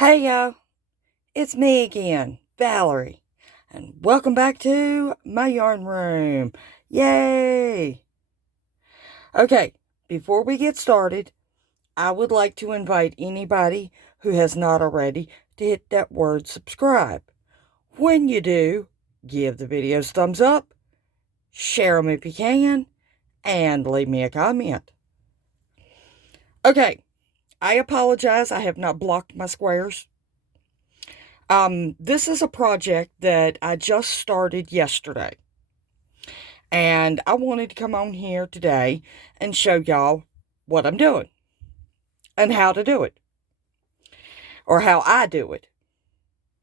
Hey y'all, it's me again, Valerie, and welcome back to my yarn room. Yay! Okay, before we get started, I would like to invite anybody who has not already to hit that word subscribe. When you do, give the videos thumbs up, share them if you can, and leave me a comment. Okay, I apologize, I have not blocked my squares. This is a project that I just started yesterday. And I wanted to come on here today and show y'all what I'm doing and how to do it. Or how I do it.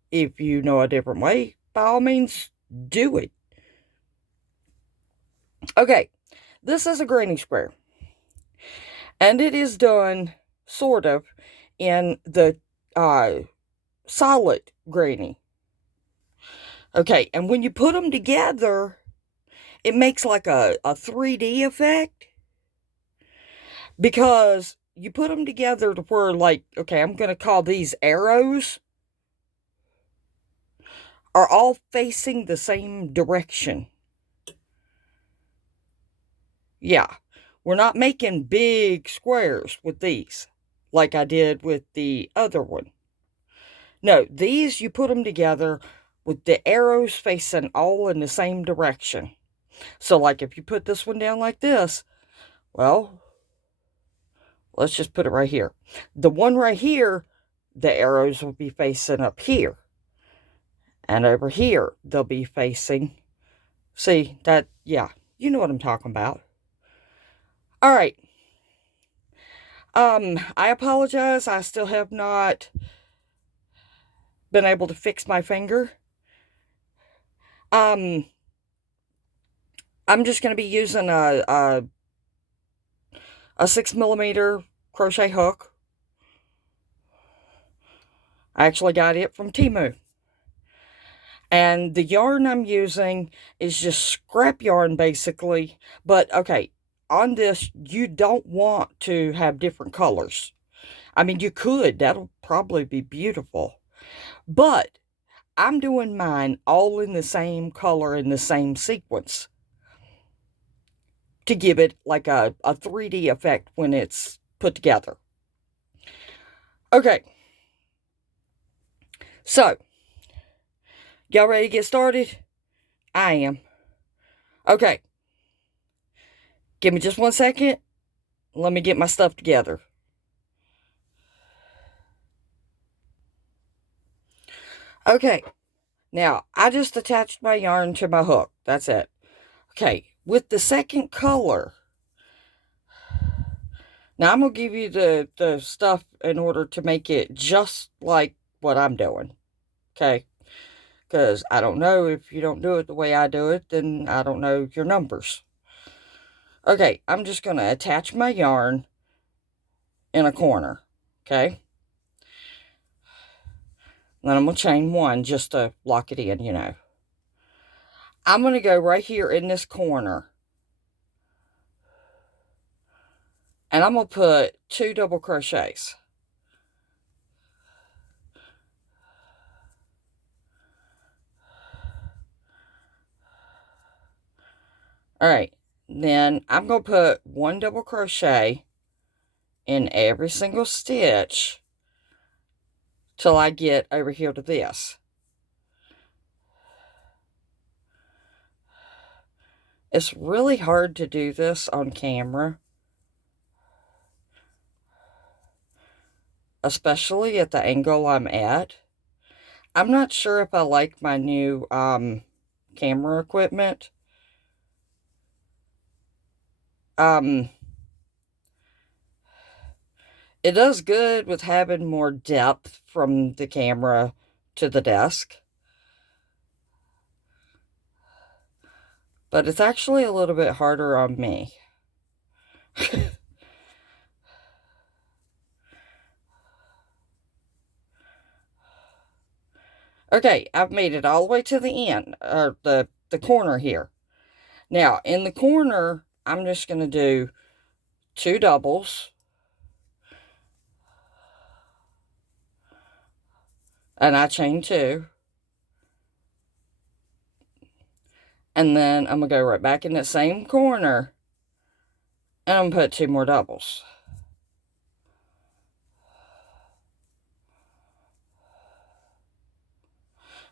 If you know a different way, by all means, do it. Okay, this is a granny square. And it is done, sort of, in the solid granny. Okay, and when you put them together, it makes like a 3D effect. Because you put them together to where, like, okay, I'm going to call these arrows, are all facing the same direction. Yeah, we're not making big squares with these, like I did with the other one. No, these, you put them together with the arrows facing all in the same direction. So, like, if you put this one down like this, well, let's just put it right here. The one right here, the arrows will be facing up here. And over here, they'll be facing. See, that, yeah, you know what I'm talking about. All right. I apologize. I still have not been able to fix my finger. I'm just going to be using a 6mm crochet hook. I actually got it from Temu. And the yarn I'm using is just scrap yarn, basically. But, okay, on this, you don't want to have different colors. I mean, you could. That'll probably be beautiful. But I'm doing mine all in the same color in the same sequence to give it like a 3D effect when it's put together. Okay. So, y'all ready to get started? I am. Okay. Give me just 1 second. Let me get my stuff together. Okay. Now, I just attached my yarn to my hook. That's it. Okay. With the second color, now I'm going to give you the stuff in order to make it just like what I'm doing. Okay? Because I don't know, if you don't do it the way I do it, then I don't know your numbers. Okay, I'm just going to attach my yarn in a corner. Okay? Then I'm going to chain one just to lock it in, you know. I'm going to go right here in this corner. And I'm going to put 2 double crochets. Alright, then I'm going to put 1 double crochet in every single stitch till I get over here to this. It's really hard to do this on camera, especially at the angle I'm at. I'm not sure if I like my new camera equipment. It does good with having more depth from the camera to the desk. But it's actually a little bit harder on me. Okay, I've made it all the way to the end, or the corner here. Now, in the corner, I'm just going to do 2 doubles. And I chain 2. And then I'm going to go right back in that same corner. And I'm going to put 2 more doubles.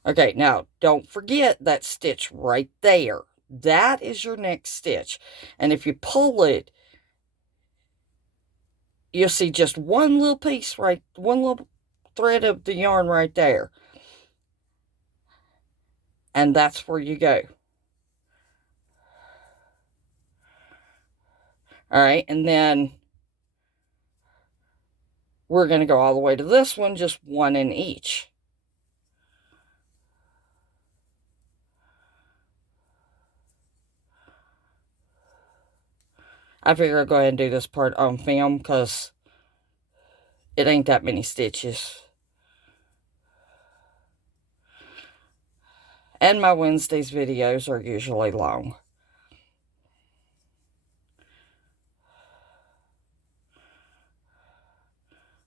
Okay, now don't forget that stitch right there. That is your next stitch. And if you pull it, you'll see just one little piece one little thread of the yarn right there. And that's where you go. All right, and then we're going to go all the way to this one, just 1 in each. I figure I'll go ahead and do this part on film because it ain't that many stitches. And my Wednesday's videos are usually long.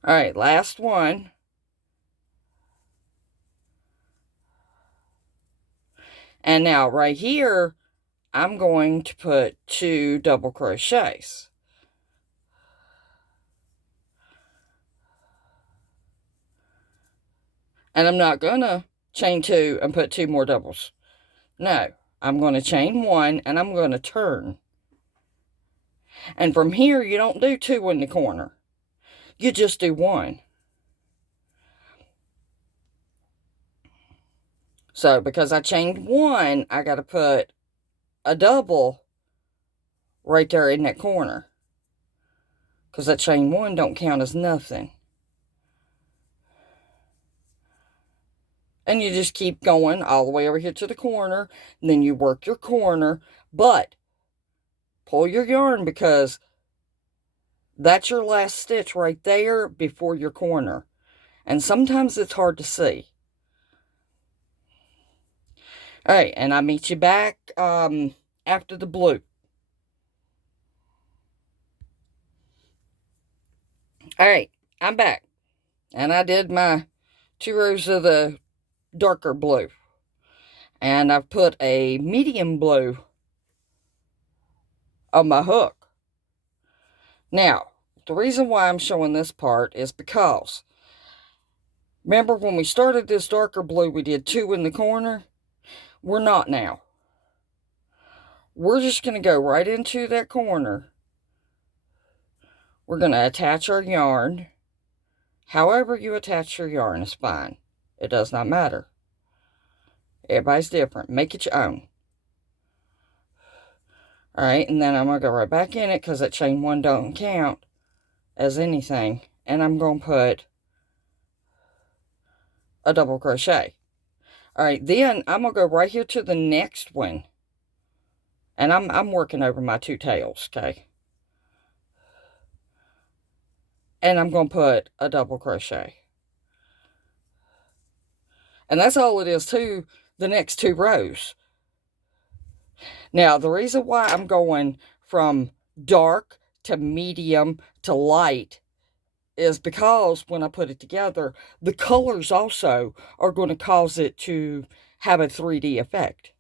Alright, last one. And now right here, I'm going to put 2 double crochets. And I'm not going to chain 2 and put 2 more doubles. No, I'm going to chain 1 and I'm going to turn. And from here, you don't do 2 in the corner. You just do 1. So, because I chained 1, I got to put a double right there in that corner. Because that chain 1 don't count as nothing. And you just keep going all the way over here to the corner. And then you work your corner. But pull your yarn because that's your last stitch right there before your corner. And sometimes it's hard to see. Alright, and I'll meet you back after the blue. Alright, I'm back. And I did my 2 rows of the darker blue. And I've put a medium blue on my hook. Now, the reason why I'm showing this part is because, remember when we started this darker blue, we did 2 in the corner? We're not now. We're just going to go right into that corner. We're going to attach our yarn. However you attach your yarn is fine. It does not matter. Everybody's different. Make it your own. Alright, and then I'm going to go right back in it because that chain 1 don't count as anything. And I'm going to put a double crochet. Alright, then I'm going to go right here to the next one. And I'm working over my 2 tails, okay? And I'm going to put a double crochet. And that's all it is to the next 2 rows. Now, the reason why I'm going from dark to medium to light is because when I put it together, the colors also are going to cause it to have a 3D effect.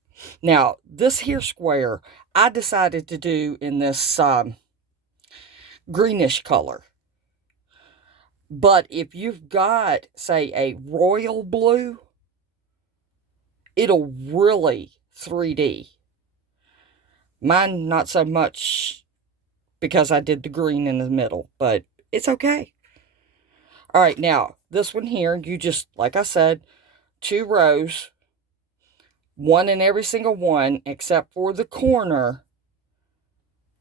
Now, this here square, I decided to do in this greenish color. But if you've got, say, a royal blue, it'll really 3D. Mine, not so much because I did the green in the middle, but it's okay. All right, now, this one here, you just, like I said, 2 rows, 1 in every single one, except for the corner.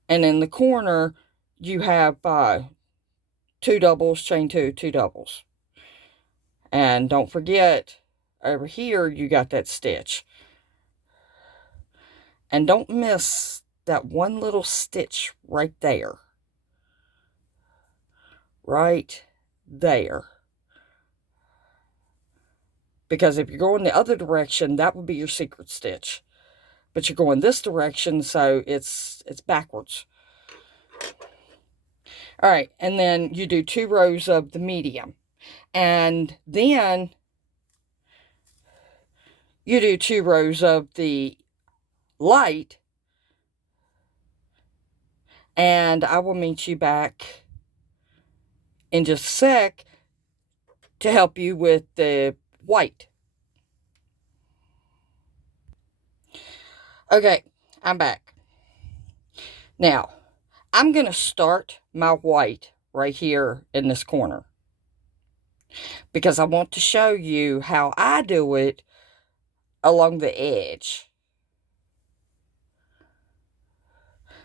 And in the corner, you have 2 doubles, chain 2, 2 doubles. And don't forget, over here, you got that stitch. And don't miss that one little stitch right there. Right there. Because if you're going the other direction, that would be your secret stitch. But you're going this direction, so it's backwards. All right, and then you do 2 rows of the medium. And then you do 2 rows of the light, and I will meet you back in just a sec to help you with the white. Okay, I'm back. Now, I'm going to start my white right here in this corner, because I want to show you how I do it along the edge,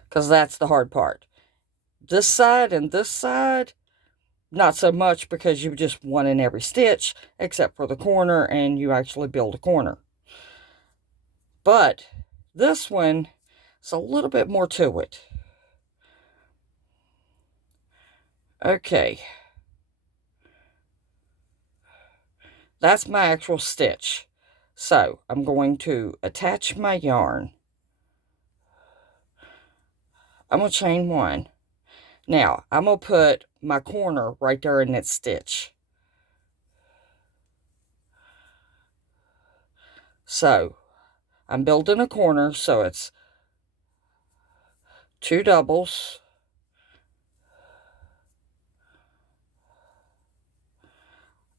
because that's the hard part. This side and this side, not so much, because you just one in every stitch except for the corner, and you actually build a corner. But this one is a little bit more to it. Okay, that's my actual stitch. So I'm going to attach my yarn. I'm going to chain 1. Now I'm going to put my corner right there in that stitch. So I'm building a corner, so it's 2 doubles,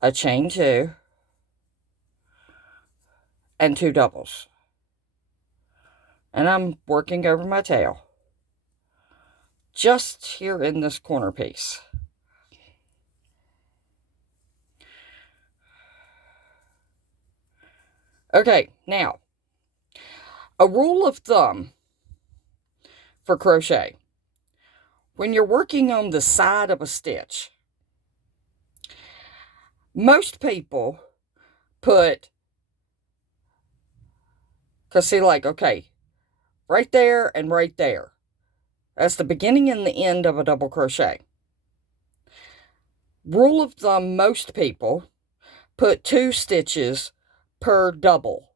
a chain 2, and 2 doubles. And I'm working over my tail, just here in this corner piece. Okay, now, a rule of thumb for crochet. When you're working on the side of a stitch, most people put, because see, like, okay, right there and right there. That's the beginning and the end of a double crochet. Rule of thumb, most people put 2 stitches per double.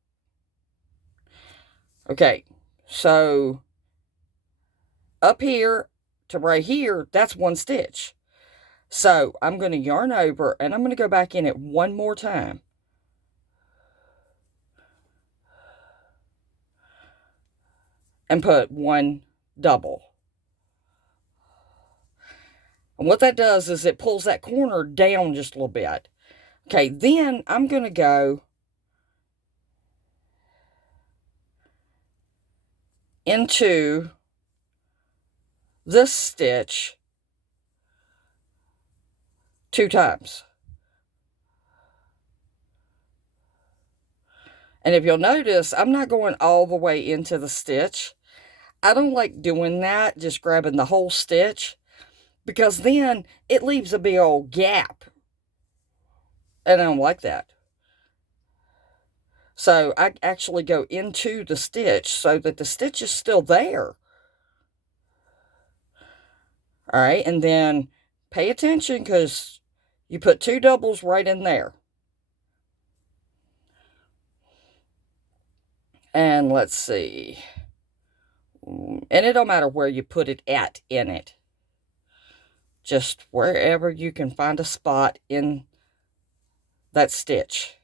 Okay, so up here to right here, that's 1 stitch. So I'm going to yarn over, and I'm going to go back in it one more time. And put 1 double. And what that does is it pulls that corner down just a little bit. Okay, then I'm going to go into this stitch 2 times. And if you'll notice, I'm not going all the way into the stitch. I don't like doing that, just grabbing the whole stitch, because then it leaves a big old gap. And I don't like that. So I actually go into the stitch so that the stitch is still there. All right, and then pay attention, because you put 2 doubles right in there. And let's see. And it don't matter where you put it at in it. Just wherever you can find a spot in that stitch.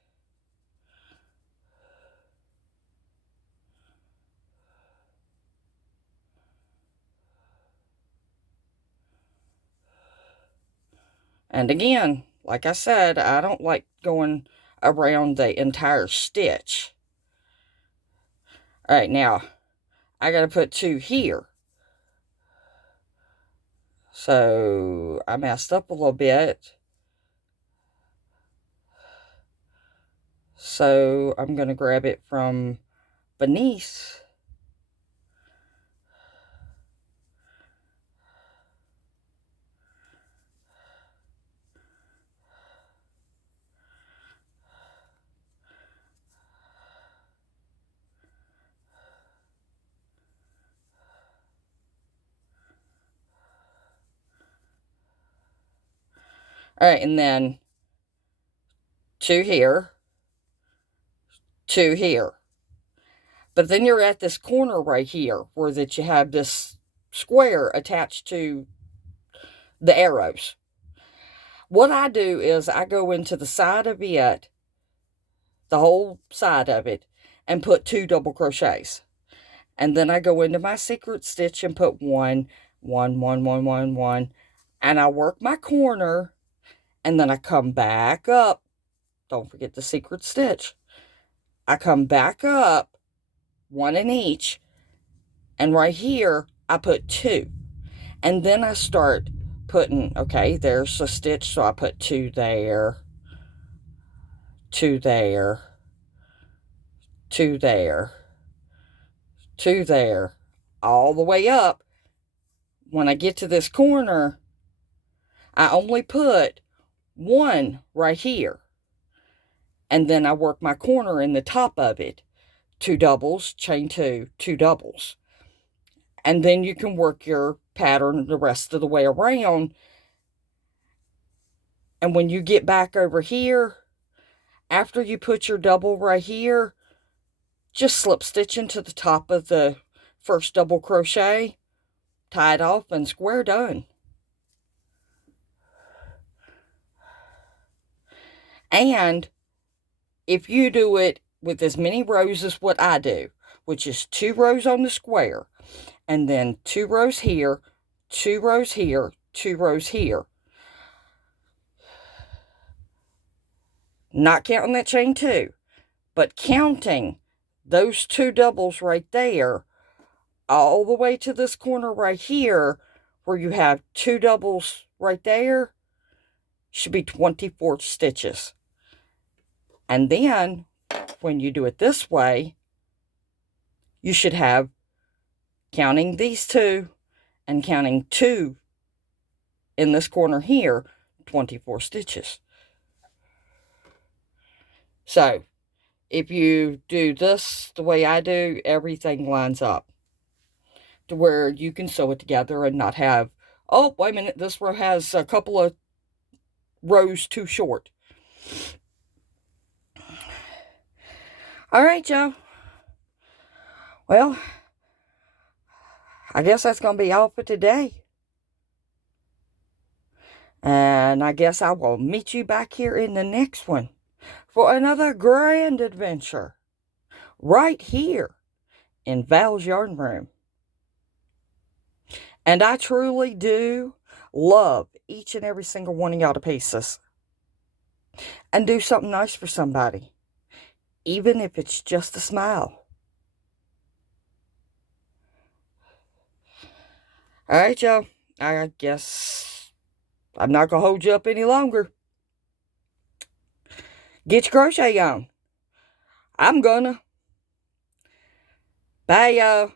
And again, like I said, I don't like going around the entire stitch. All right, now I got to put 2 here. So I messed up a little bit. So I'm going to grab it from beneath. All right, and then 2 here, 2 here. But then you're at this corner right here where that you have this square attached to the arrows. What I do is I go into the side of it, the whole side of it, and put 2 double crochets. And then I go into my secret stitch and put 1, 1, 1, 1, 1, 1, and I work my corner, and then I come back up. Don't forget the secret stitch. I come back up, 1 in each, and right here I put 2. And then I start putting, okay, there's a stitch, so I put 2 there, 2 there, 2 there, 2 there, all the way up. When I get to this corner, I only put 1 right here. And then I work my corner in the top of it. 2 doubles, chain 2, 2 doubles. And then you can work your pattern the rest of the way around. And when you get back over here, after you put your double right here, just slip stitch into the top of the first double crochet, tie it off, and square done. And if you do it with as many rows as what I do, which is 2 rows on the square, and then 2 rows here, 2 rows here, 2 rows here, not counting that chain 2, but counting those 2 doubles right there, all the way to this corner right here, where you have 2 doubles right there, should be 24 stitches. And then, when you do it this way, you should have, counting these 2, and counting 2 in this corner here, 24 stitches. So, if you do this the way I do, everything lines up to where you can sew it together and not have, oh, wait a minute, this row has a couple of rows too short. All right, y'all. Well, I guess that's going to be all for today. And I guess I will meet you back here in the next one for another grand adventure right here in Val's Yarn Room. And I truly do love each and every single one of y'all to pieces. And do something nice for somebody, even if it's just a smile. All right, y'all. I guess I'm not going to hold you up any longer. Get your crochet on. I'm gonna. Bye, y'all.